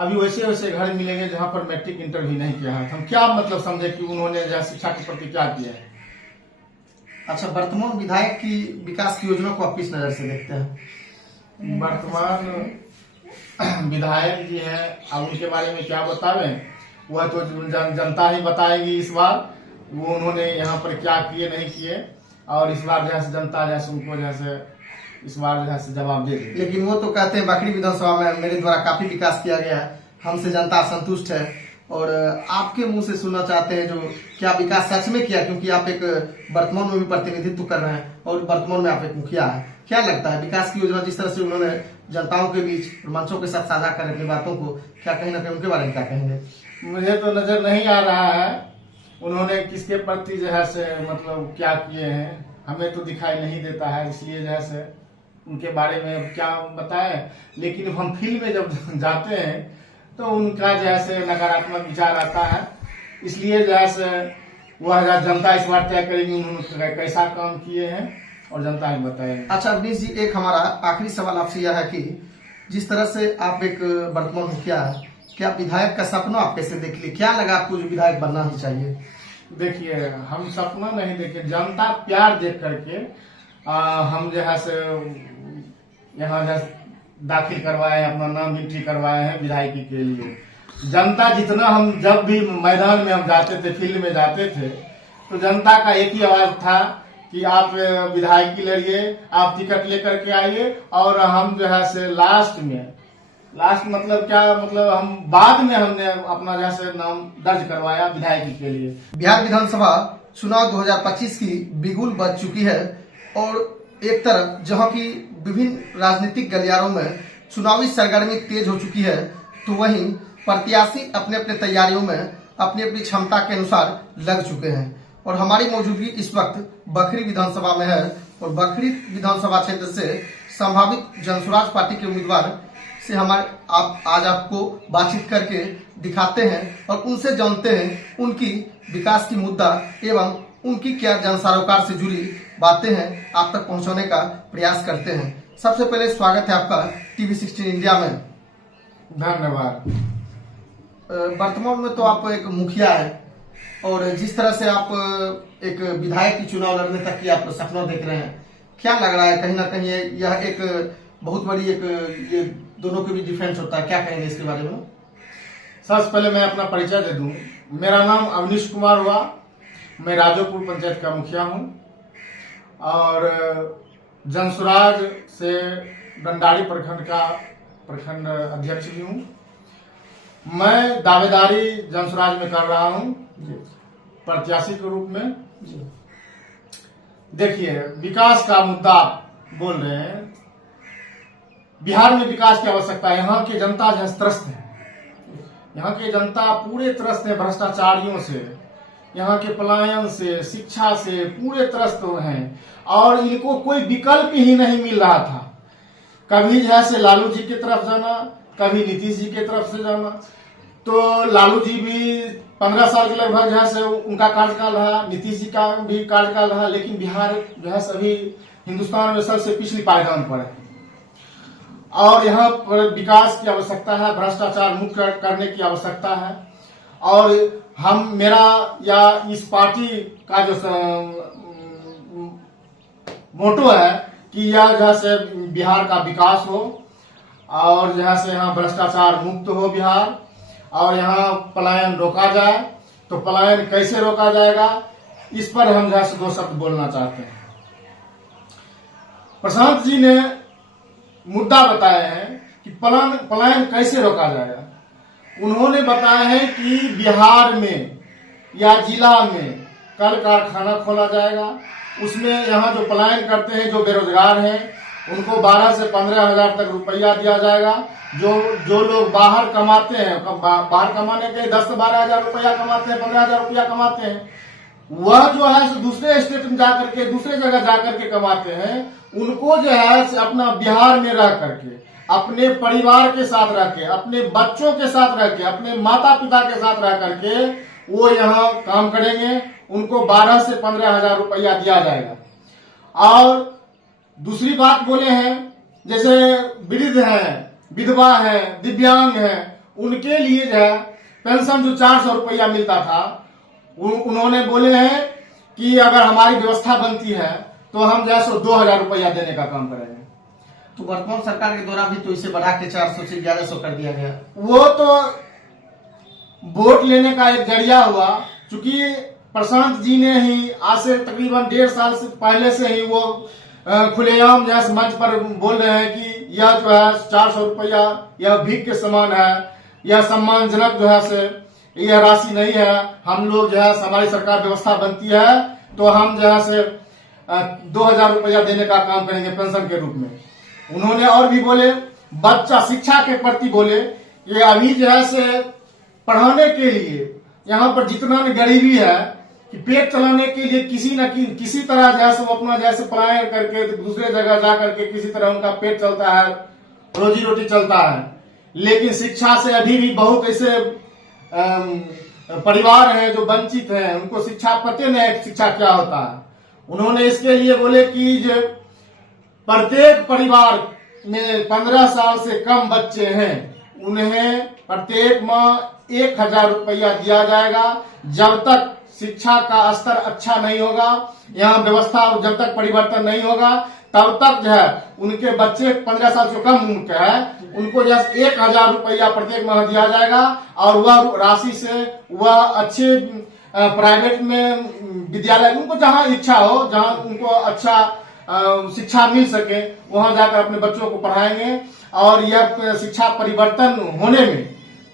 अभी वैसे वैसे घर मिलेंगे जहां पर मैट्रिक इंटर भी नहीं किया है। हम क्या मतलब समझे कि उन्होंने जो शिक्षा के प्रति क्या किया है। अच्छा, वर्तमान विधायक की विकास की योजना को आप किस नजर से देखते हैं? वर्तमान विधायक जी हैं, अब उनके बारे में क्या बतावे, वह तो जनता ही बताएगी इस बार वो उन्होंने यहाँ पर क्या किए नहीं किए। और इस बार जैसे जनता जैसे उनको जैसे इस बार जैसे जवाब दे देगी। लेकिन वो तो कहते हैं बखरी विधानसभा में मेरे द्वारा काफी विकास किया गया है, हमसे जनता संतुष्ट है। और आपके मुंह से सुनना चाहते हैं जो क्या विकास सच में किया, क्योंकि आप एक वर्तमान में भी प्रतिनिधित्व कर रहे हैं और वर्तमान में आप एक मुखिया हैं। क्या लगता है विकास की योजना जिस तरह से उन्होंने जनताओं के बीच मंचों के साथ साझा कर अपनी बातों को, क्या कहीं ना कहीं उनके बारे में क्या कहेंगे? मुझे तो नजर नहीं आ रहा है उन्होंने किसके प्रति जो है से मतलब क्या किए हैं, हमें तो दिखाई नहीं देता है। इसलिए जो है से उनके बारे में अब क्या बताएं। लेकिन हम फील्ड में जब जाते हैं तो उनका जो है से नकारात्मक विचार आता है। इसलिए जो है से वह जनता इस बार तय करेगी उन्होंने कैसा काम किए हैं और जनता ही बताएगी। अच्छा अवनीश जी, एक हमारा आखिरी सवाल आपसे यह है कि जिस तरह से आप एक वर्तमान मुखिया है, क्या विधायक का सपना आप कैसे देख लिए? क्या लगा आपको जो विधायक बनना ही चाहिए? देखिए, हम सपना नहीं देखे, जनता प्यार देख करके हम जो है से यहाँ दाखिल करवाए, अपना नाम एंट्री करवाए हैं विधायकी के लिए। जनता जितना हम जब भी मैदान में हम जाते थे, फील्ड में जाते थे, तो जनता का एक ही आवाज था कि आप विधायकी लड़िए, आप टिकट लेकर के आइए। और हम जो है से लास्ट मतलब क्या, मतलब हम बाद में हमने अपना जैसे नाम दर्ज करवाया विधायकी के लिए। बिहार विधानसभा चुनाव 2025 की बिगुल बज चुकी है और एक तरफ जहां की विभिन्न राजनीतिक गलियारों में चुनावी सरगर्मी तेज हो चुकी है, तो वहीं प्रत्याशी अपने अपने तैयारियों में अपनी अपनी क्षमता के अनुसार लग चुके हैं। और हमारी मौजूदगी इस वक्त बखरी विधानसभा में है और बखरी विधानसभा क्षेत्र से संभावित जनसुराज पार्टी के उम्मीदवार से आप आज आपको बातचीत करके दिखाते हैं और उनसे जानते हैं उनकी विकास की मुद्दा एवं उनकी क्या जन सरोकार से जुड़ी बातें हैं आप तक पहुंचाने का प्रयास करते हैं। सबसे पहले स्वागत है आपका टीवी 16 इंडिया में। धन्यवाद। वर्तमान में तो आप एक मुखिया है और जिस तरह से आप एक विधायक की चुनाव लड़ने तक की आप सपना देख रहे हैं, क्या लग रहा है कहीं ना कहीं यह एक बहुत बड़ी एक ये दोनों के बीच डिफरेंस होता है, क्या कहेंगे इसके बारे में? सबसे पहले मैं अपना परिचय दे दूं। मेरा नाम अवनीश कुमार हुआ, मैं राजोपुर पंचायत का मुखिया हूं और जनसुराज से डंडारी प्रखंड का प्रखंड अध्यक्ष भी हूं। मैं दावेदारी जनसुराज में कर रहा हूं प्रत्याशी के रूप में। देखिए, विकास का मुद्दा बोल रहे हैं, बिहार में विकास की आवश्यकता है। यहाँ की जनता जो त्रस्त है, यहाँ की जनता पूरे त्रस्त है भ्रष्टाचारियों से, यहाँ के पलायन से, शिक्षा से पूरे त्रस्त हैं और इनको कोई विकल्प ही नहीं मिल रहा था। कभी जैसे लालू जी की तरफ जाना, कभी नीतीश जी की तरफ से जाना। तो लालू जी भी 15 साल के लगभग जो है उनका कार्यकाल रहा, नीतीश जी का भी कार्यकाल रहा, लेकिन बिहार जो है सभी हिंदुस्तान में सबसे पिछली पायदान पर है और यहाँ पर विकास की आवश्यकता है, भ्रष्टाचार मुक्त करने की आवश्यकता है। और मेरा या इस पार्टी का जो मोटो है कि यह जो है बिहार का विकास हो और जो है यहाँ भ्रष्टाचार मुक्त हो बिहार, और यहाँ पलायन रोका जाए। तो पलायन कैसे रोका जाएगा, इस पर हम जो है 2 शब्द बोलना चाहते हैं। प्रशांत जी ने मुद्दा बताया है कि पलायन कैसे रोका जाएगा। उन्होंने बताया है कि बिहार में या जिला में कल कारखाना खोला जाएगा, उसमें यहाँ जो पलायन करते हैं, जो बेरोजगार हैं, उनको 12 से 15 हजार तक रुपया दिया जाएगा। जो लोग बाहर कमाते हैं, बाहर कमाने के 10 से 12 हजार रुपया कमाते हैं, 15 हजार रुपया कमाते हैं, वह जो है दूसरे स्टेट में जाकर के, दूसरे जगह जाकर के कमाते हैं, उनको जो है अपना बिहार में रह करके, अपने परिवार के साथ रह के, अपने बच्चों के साथ रह के, अपने माता पिता के साथ रह करके वो यहाँ काम करेंगे। उनको 12 से 15 हजार रुपया दिया जाएगा। और दूसरी बात बोले हैं, जैसे वृद्ध हैं, विधवा है, दिव्यांग है, उनके लिए जो है पेंशन जो 400 रुपया मिलता था, उन्होंने बोले हैं कि अगर हमारी व्यवस्था बनती है तो हम जो है सो 2000 रुपया देने का काम करेंगे। तो वर्तमान सरकार के द्वारा भी तो इसे बढ़ा के 400 से 1100 कर दिया गया। वो तो वोट लेने का एक जरिया हुआ, क्योंकि प्रशांत जी ने ही आज से तकरीबन 1.5 साल से पहले से ही वो खुलेआम जो है मंच पर बोल रहे हैं कि यह जो है 400 रुपया यह भीख के समान है, यह सम्मानजनक जो है से यह राशि नहीं है। हम लोग जो है हमारी सरकार व्यवस्था बनती है तो हम जो है से 2000 रुपया देने का काम करेंगे पेंशन के रूप में। उन्होंने और भी बोले बच्चा शिक्षा के प्रति बोले ये अभी जो है से पढ़ाने के लिए यहाँ पर जितना गरीबी है कि पेट चलाने के लिए किसी तरह जैसे वो अपना जैसे पलायन करके दूसरे जगह जा करके किसी तरह उनका पेट चलता है, रोजी रोटी चलता है। लेकिन शिक्षा से अभी भी बहुत ऐसे परिवार हैं जो वंचित हैं, उनको शिक्षा पते नहीं शिक्षा क्या होता है। उन्होंने इसके लिए बोले कि जो प्रत्येक परिवार में 15 साल से कम बच्चे हैं उन्हें प्रत्येक माह 1000 रुपया दिया जाएगा। जब तक शिक्षा का स्तर अच्छा नहीं होगा, यहाँ व्यवस्था जब तक परिवर्तन नहीं होगा, तब तक जो है उनके बच्चे 15 साल से कम उम्र के हैं उनको जो 1000 रुपया प्रत्येक माह दिया जाएगा। और वह राशि से वह अच्छे प्राइवेट में विद्यालय उनको जहाँ इच्छा हो, जहाँ उनको अच्छा शिक्षा मिल सके, वहां जाकर अपने बच्चों को पढ़ाएंगे। और यह शिक्षा परिवर्तन होने में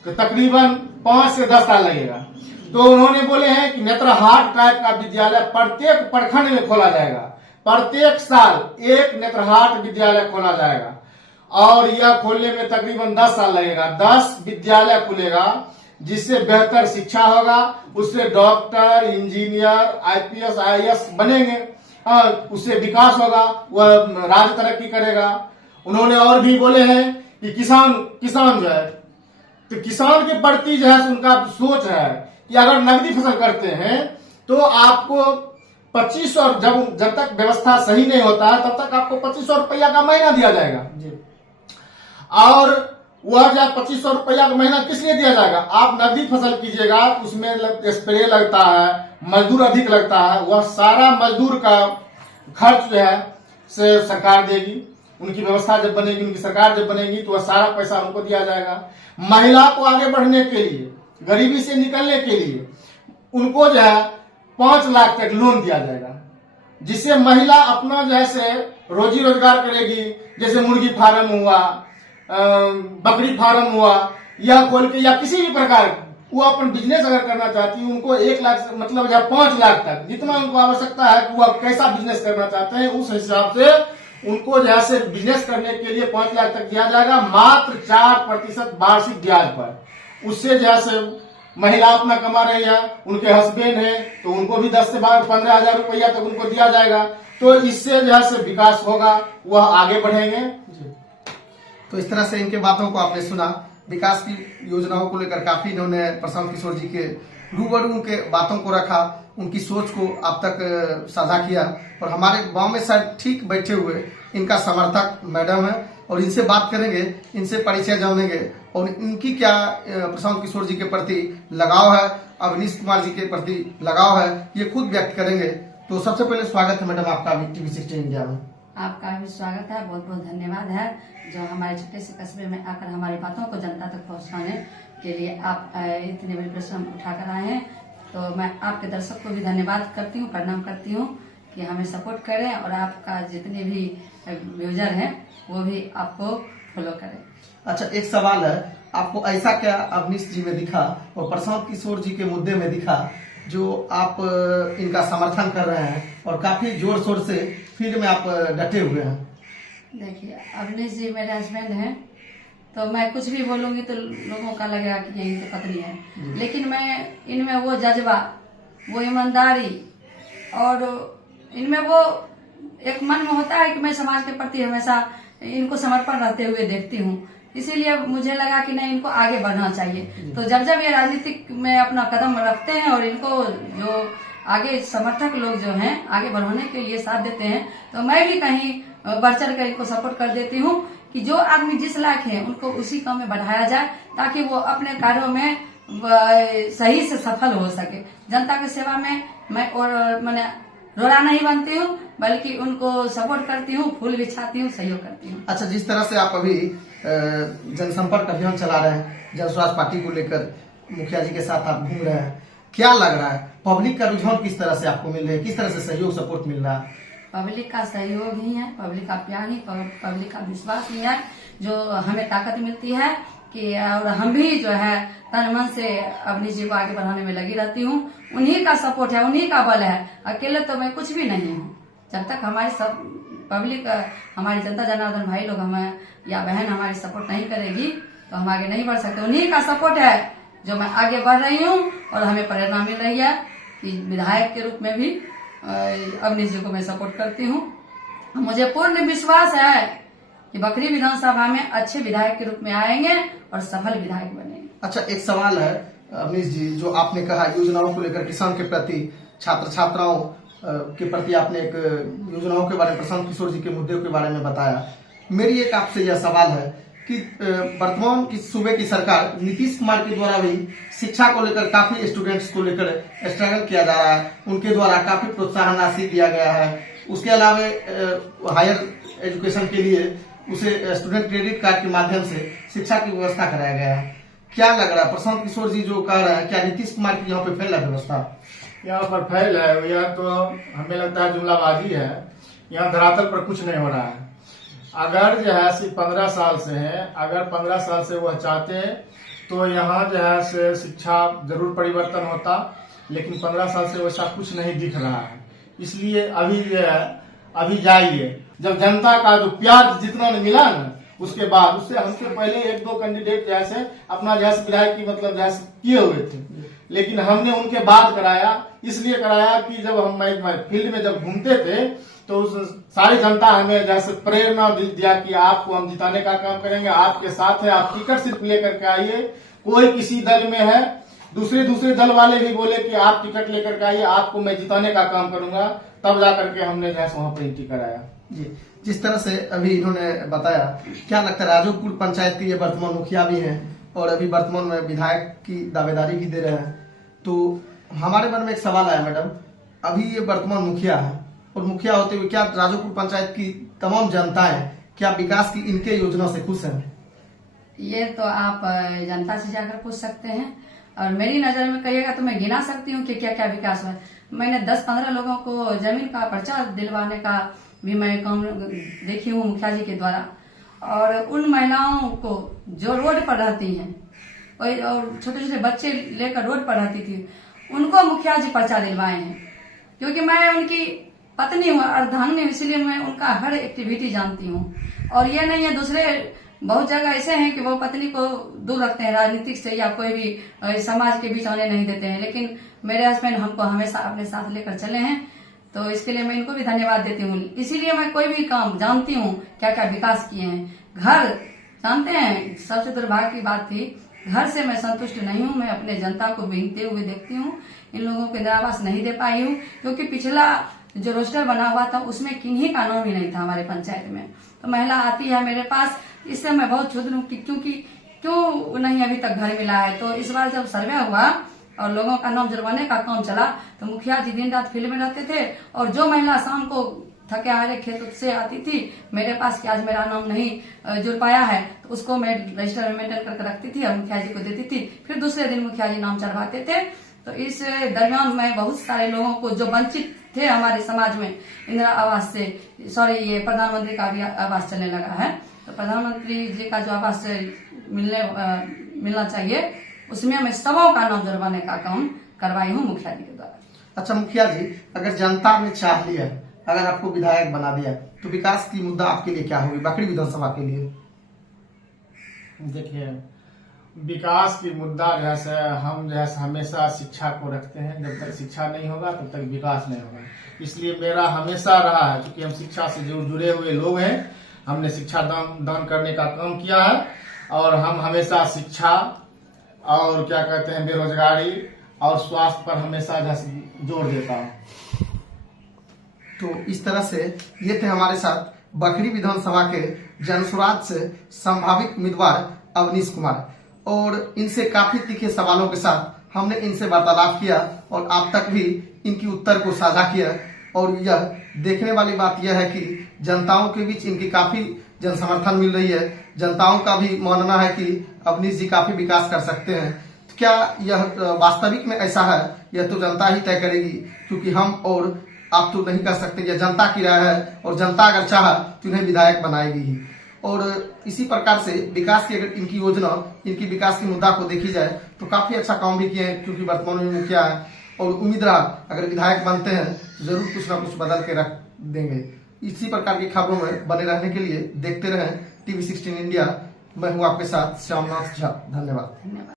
तकरीबन 5 से 10 साल लगेगा। तो उन्होंने बोले हैं कि नेत्रहाट टाइप का विद्यालय प्रत्येक प्रखंड में खोला जाएगा, प्रत्येक साल एक नेत्रहाट विद्यालय खोला जाएगा। और यह खोलने में तकरीबन 10 साल लगेगा। 10 विद्यालय खुलेगा जिससे बेहतर शिक्षा होगा, उससे डॉक्टर, इंजीनियर, IPS, IAS बनेंगे, उससे विकास होगा, वह राज्य तरक्की करेगा। उन्होंने और भी बोले हैं कि किसान जो है तो किसान के प्रति जो है उनका सोच है कि अगर नकदी फसल करते हैं तो आपको 2500, जब तक व्यवस्था सही नहीं होता है तब तक आपको 2500 रुपया का महीना दिया जाएगा जी। और वह जो 2500 रुपया का महीना किस लिए दिया जाएगा? आप नकदी फसल कीजिएगा, उसमें स्प्रे लगता है, मजदूर अधिक लगता है, वह सारा मजदूर का खर्च जो है से सरकार देगी। उनकी व्यवस्था जब बनेगी, उनकी सरकार जब बनेगी तो वह सारा पैसा उनको दिया जाएगा। महिला को आगे बढ़ने के लिए, गरीबी से निकलने के लिए उनको जो है 5 लाख तक लोन दिया जाएगा, जिससे महिला अपना जैसे रोजी रोजगार करेगी। जैसे मुर्गी फार्म हुआ, बकरी फार्म हुआ, या खोल के या किसी भी प्रकार वो अपन बिजनेस अगर करना चाहती है, उनको 1 लाख से मतलब 5 लाख तक जितना उनको आवश्यकता है कि वह कैसा बिजनेस करना चाहते हैं उस हिसाब से उनको जैसे बिजनेस करने के लिए 5 लाख तक दिया जाएगा, मात्र 4% वार्षिक ब्याज पर। उससे जैसे महिला अपना कमा रही है, उनके हस्बैंड है तो उनको भी 10 से 15,000 रुपया तक उनको दिया जाएगा। तो इससे जैसे विकास होगा, वह आगे बढ़ेंगे। तो इस तरह से इनके बातों को आपने सुना, विकास की योजनाओं को लेकर काफी इन्होंने प्रशांत किशोर जी के रूबरू उनके बातों को रखा, उनकी सोच को आप तक साझा किया। और हमारे गांव में शायद ठीक बैठे हुए इनका समर्थक मैडम है और इनसे बात करेंगे, इनसे परिचय जानेंगे और इनकी क्या प्रशांत किशोर जी के प्रति लगाव है, अवनीश कुमार जी के प्रति लगाव है, ये खुद व्यक्त करेंगे। तो सबसे पहले स्वागत है मैडम आपका TV16 इंडिया में। आपका भी स्वागत है, बहुत बहुत धन्यवाद है जो हमारे छोटे से कस्बे में आकर हमारी बातों को जनता तक पहुंचाने के लिए आप इतने बड़े परिश्रम उठाकर आए हैं। तो मैं आपके दर्शक को भी धन्यवाद करती हूँ, प्रणाम करती हूँ कि हमें सपोर्ट करें और आपका जितने भी यूजर हैं वो भी आपको फॉलो करें। अच्छा, एक सवाल है, आपको ऐसा क्या अवनीश जी में दिखा और प्रशांत किशोर जी के मुद्दे में दिखा जो आप इनका समर्थन कर रहे हैं और काफी जोर शोर से फील्ड में आप डटे हुए हैं? देखिए, अवनीश जी मेरे हस्बैंड हैं, तो मैं कुछ भी बोलूंगी तो लोगों का लगेगा कि यही तो पत्नी है, लेकिन मैं इनमें वो जज्बा, वो ईमानदारी और इनमें वो एक मन में होता है कि मैं समाज के प्रति हमेशा इनको समर्पण रहते हुए देखती हूँ। इसीलिए मुझे लगा कि नहीं, इनको आगे बढ़ना चाहिए। तो जब जब ये राजनीतिक में अपना कदम रखते हैं और इनको जो आगे समर्थक लोग जो हैं आगे बढ़ाने के लिए साथ देते हैं, तो मैं भी कहीं बढ़ चढ़ कर इनको सपोर्ट कर देती हूँ कि जो आदमी जिस लायक है उनको उसी काम में बढ़ाया जाए, ताकि वो अपने कार्यों में सही से सफल हो सके। जनता की सेवा में मैं और मैंने रोड़ा नहीं बनती हूँ, बल्कि उनको सपोर्ट करती हूँ, फूल बिछाती हूँ, सहयोग करती हूँ। अच्छा, जिस तरह से आप अभी जनसंपर्क अभियान चला रहे हैं, जन स्वास्थ्य पार्टी को लेकर मुखिया जी के साथ आप घूम रहे हैं, क्या लग रहा है पब्लिक का रुझान किस तरह से आपको मिल रहा है, किस तरह से सहयोग सपोर्ट मिल रहा है? पब्लिक का सहयोग ही है, पब्लिक का प्यार ही, पब्लिक का विश्वास ही है जो हमें ताकत मिलती है कि, और हम भी जो है तन मन से अपनी जी को आगे बढ़ाने में लगी रहती हूँ। उन्हीं का सपोर्ट है, उन्हीं का बल है, अकेले तो मैं कुछ भी नहीं हूँ। जब तक हमारी सब पब्लिक, हमारी जनता जनार्दन भाई लोग हमें या बहन हमारी सपोर्ट नहीं करेगी तो हम आगे नहीं बढ़ सकते। उन्हीं का सपोर्ट है जो मैं आगे बढ़ रही हूँ, और हमें प्रेरणा मिल रही है कि विधायक के रूप में भी अवनीश जी को मैं सपोर्ट करती हूँ। मुझे पूर्ण विश्वास है कि बकरी विधानसभा में अच्छे विधायक के रूप में आएंगे और सफल विधायक बनेंगे। अच्छा, एक सवाल है अवनीश जी, जो आपने कहा योजनाओं को लेकर किसान के प्रति, छात्र छात्राओं के प्रति आपने एक योजनाओं के बारे में, प्रशांत किशोर जी के मुद्दे के बारे में बताया। मेरी एक आपसे यह सवाल है कि वर्तमान की सूबे की सरकार नीतीश कुमार के द्वारा भी शिक्षा को लेकर काफी स्टूडेंट्स को लेकर स्ट्रगल किया जा रहा है, उनके द्वारा काफी प्रोत्साहन राशि दिया गया है। उसके अलावा हायर एजुकेशन के लिए उसे स्टूडेंट क्रेडिट कार्ड के माध्यम से शिक्षा की व्यवस्था कराया गया है। क्या लग रहा है प्रशांत किशोर जी जो कह रहे हैं, क्या नीतीश कुमार की यहाँ पे फेल है व्यवस्था? यहाँ पर फैल है, यह तो हमें लगता है जुमलाबाजी है। यहाँ धरातल पर कुछ नहीं हो रहा है। अगर जो है सिर्फ 15 साल से है, अगर 15 साल से वह चाहते तो यहाँ जो है से शिक्षा जरूर परिवर्तन होता, लेकिन 15 साल से वैसा कुछ नहीं दिख रहा है। इसलिए अभी जो है, अभी जाइए, जब जनता का जो प्यार जितना मिला ना, उसके बाद उससे हमसे पहले 1-2 कैंडिडेट जैसे अपना जैसे विधायक की मतलब जैसे किए हुए थे, लेकिन हमने उनके बाद कराया। इसलिए कराया कि जब हम फील्ड में जब घूमते थे तो उस सारी जनता हमें जैसे प्रेरणा दिया कि आपको हम जिताने का काम करेंगे, आपके साथ है, आप टिकट सिर्फ लेकर के आइए। कोई किसी दल में है, दूसरे दल वाले भी बोले कि आप टिकट लेकर के आइए, आपको मैं जिताने का काम करूंगा, तब जाकर के हमने जैसे वहां पर एंट्री कराया। जी, जिस तरह से अभी इन्होंने बताया, क्या लगता है राजोपुर पंचायत के ये वर्तमान मुखिया भी हैं और अभी वर्तमान में विधायक की दावेदारी भी दे रहे हैं, तो हमारे मन में एक सवाल आया मैडम, अभी ये वर्तमान मुखिया है और मुखिया होते हुए क्या राजोपुर पंचायत की तमाम जनताएं क्या विकास की इनके योजना से खुश हैं? ये तो आप जनता से जाकर पूछ सकते हैं, और मेरी नजर में कहिएगा तो मैं गिना सकती हूँ कि क्या क्या विकास हुआ। मैंने 10-15 लोगों को जमीन का पर्चा दिलवाने का भी मैं काम देखी हूँ मुखिया जी के द्वारा, और उन महिलाओं को जो रोड पर रहती हैं और छोटे छोटे बच्चे लेकर रोड पर रहती थी, उनको मुखिया जी पर्चा दिलवाए हैं। क्योंकि मैं उनकी पत्नी हूँ, अर्धांगिनी, इसलिए मैं उनका हर एक्टिविटी जानती हूँ। और ये नहीं है, दूसरे बहुत जगह ऐसे हैं कि वो पत्नी को दूर रखते हैं राजनीतिक से या कोई भी समाज के बीच आने नहीं देते हैं, लेकिन मेरे हस्बैंड हमको हमेशा अपने साथ लेकर चले हैं, तो इसके लिए मैं इनको भी धन्यवाद देती हूँ। इसीलिए मैं कोई भी काम जानती हूँ क्या क्या विकास किए हैं। घर जानते हैं, सबसे दुर्भाग्य की बात थी, घर से मैं संतुष्ट नहीं हूँ। मैं अपने जनता को बीतते हुए देखती हूँ, इन लोगों को इंदिरा आवास नहीं दे पाई हूँ, क्योंकि पिछला जो रोस्टर बना हुआ था उसमें किन्हीं का नाम ही नहीं था हमारे पंचायत में। तो महिला आती है मेरे पास, इससे मैं बहुत क्षुब्ध हूँ कि क्यों नहीं अभी तक घर मिला है। तो इस बार जब सर्वे हुआ और लोगों का नाम जुड़वाने का काम चला, तो मुखिया जी दिन रात फील्ड में रहते थे, और जो महिला शाम को थके हारे खेत से आती थी मेरे पास कि आज मेरा नाम नहीं जुड़ पाया है, तो उसको मैं रजिस्टर में मेंटेन करके रखती थी और मुखिया जी को देती थी। फिर दूसरे दिन मुखिया जी नाम चढ़वाते थे। तो इस दरमियान मैं बहुत सारे लोगों को जो वंचित थे हमारे समाज में इंदिरा आवास से, ये प्रधानमंत्री का भी आवास चलने लगा है, तो प्रधानमंत्री जी का जो आवास मिलना चाहिए, उसमें मैं सबों का नाम जुड़वाने का काम करवाई हूँ मुखिया जी के द्वारा। अच्छा मुखिया जी, अगर जनता ने चाह लिया, अगर आपको विधायक बना दिया, तो विकास की मुद्दा आपके लिए क्या होगी बकरी विधानसभा के लिए? देखिए, विकास की मुद्दा जैसे हम जैसे हमेशा शिक्षा को रखते हैं, जब तक शिक्षा नहीं होगा तब तक विकास नहीं होगा। इसलिए मेरा हमेशा रहा है, क्योंकि हम शिक्षा से जुड़े हुए लोग हैं, हमने शिक्षा दान करने का काम किया है, और हम हमेशा शिक्षा और क्या कहते हैं बेरोजगारी और स्वास्थ्य पर हमेशा जोर देता हूँ। तो इस तरह से ये थे हमारे साथ बखरी विधानसभा के जनसुराज से संभावित उम्मीदवार अवनीश कुमार, और इनसे काफी तीखे सवालों के साथ हमने इनसे वार्तालाप किया और आप तक भी इनकी उत्तर को साझा किया। और यह देखने वाली बात यह है कि जनताओं के बीच इनकी काफी जनसमर्थन मिल रही है। जनताओं का भी मानना है कि अवनीश जी काफी विकास कर सकते हैं। तो क्या यह वास्तविक में ऐसा है, यह तो जनता ही तय करेगी, क्योंकि हम और आप तो नहीं कर सकते। यह जनता की राय है और जनता अगर चाहा तो इन्हें विधायक बनाएगी ही। और इसी प्रकार से विकास की अगर इनकी योजना, इनकी विकास की मुद्दा को देखी जाए तो काफी अच्छा काम भी किए हैं, क्योंकि वर्तमान में मुखिया है और उम्मीद रहा अगर विधायक बनते हैं तो जरूर कुछ ना कुछ बदल के रख देंगे। इसी प्रकार की खबरों में बने रहने के लिए देखते रहें TV16 इंडिया। मैं हूं आपके साथ श्यामनाथ झा। धन्यवाद।